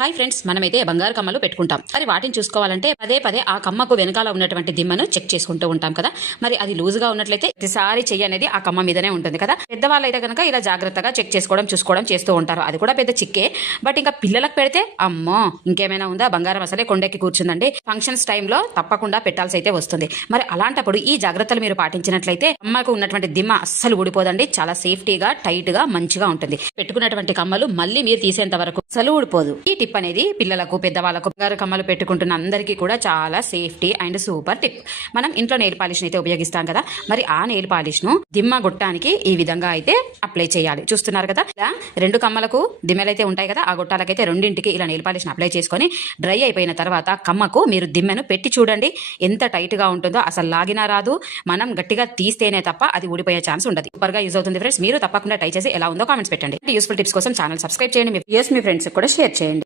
Hi friends, మనమైతే బంగారు కమ్మలు పెట్టుకుంటాం. మరి వాటిని చూసుకోవాలంటే పదే పదే ఆ కమ్మకు వెనకాల ఉన్నటువంటి దిమ్మను చెక్ చేసుకుంటూ ఉంటాం కదా. మరి అది లూజుగా ఉన్నట్లయితే ప్రతిసారి చెయ్యి అనేది ఆ కమ్మ మీదనే ఉంటుంది కదా. పెద్దవాళ్ళు అయితే కనుక ఇలా జాగ్రత్తగా చెక్ చేసుకోవడం చూసుకోవడం చేస్తూ ఉంటారు. అది కూడా పెద్ద చిక్కే. బట్ ఇంకా పిల్లలకు పెడితే అమ్మో ఇంకేమైనా ఉందా, బంగారం అసలే కొండెక్కి కూర్చుందండి. ఫంక్షన్స్ టైంలో తప్పకుండా పెట్టాల్సి అయితే వస్తుంది. మరి అలాంటప్పుడు ఈ జాగ్రత్తలు మీరు పాటించినట్లయితే కమ్మకు ఉన్నటువంటి దిమ్మ అస్సలు ఊడిపోదండి. చాలా సేఫ్టీగా టైట్ గా మంచిగా ఉంటుంది. పెట్టుకున్నటువంటి కమ్మలు మళ్ళీ మీరు తీసేంత వరకు అసలు ఊడిపోదు. ఈ టిప్ అనేది పిల్లలకు పెద్దవాళ్ళకు బంగారు కమ్మలు పెట్టుకుంటున్న అందరికీ కూడా చాలా సేఫ్టీ అండ్ సూపర్ టిప్. మనం ఇంట్లో నెయిల్ పాలిష్ అయితే ఉపయోగిస్తాం కదా. మరి ఆ నెయిల్ పాలిష్ ను దిమ్మ గొట్టానికి ఈ విధంగా అయితే అప్లై చేయాలి. చూస్తున్నారు కదా, ఇలా రెండు కమ్మలకు దిమ్మెలైతే ఉంటాయి కదా, ఆ గొట్టాలకైతే రెండింటికి ఇలా నెయిల్ పాలిష్ అప్లై చేసుకొని డ్రై అయిపోయిన తర్వాత కమ్మకు మీరు దిమ్మెను పెట్టి చూడండి. ఎంత టైట్ గా ఉంటుందో, అసలు లాగినా రాదు. మనం గట్టిగా తీస్తేనే తప్ప అది ఊడిపోయే ఛాన్స్ ఉండదు. సూపర్ గా యూజ్ అవుతుంది ఫ్రెండ్స్. మీరు తప్పకుండా ట్రై చేసి ఎలా ఉందో కామెంట్స్ పెట్టండి. యూస్ఫుల్ టిప్స్ కోసం ఛానల్ సబ్స్క్రైబ్ చేయండి. మీ ఫ్రెండ్స్ కూడా షేర్ చేయండి.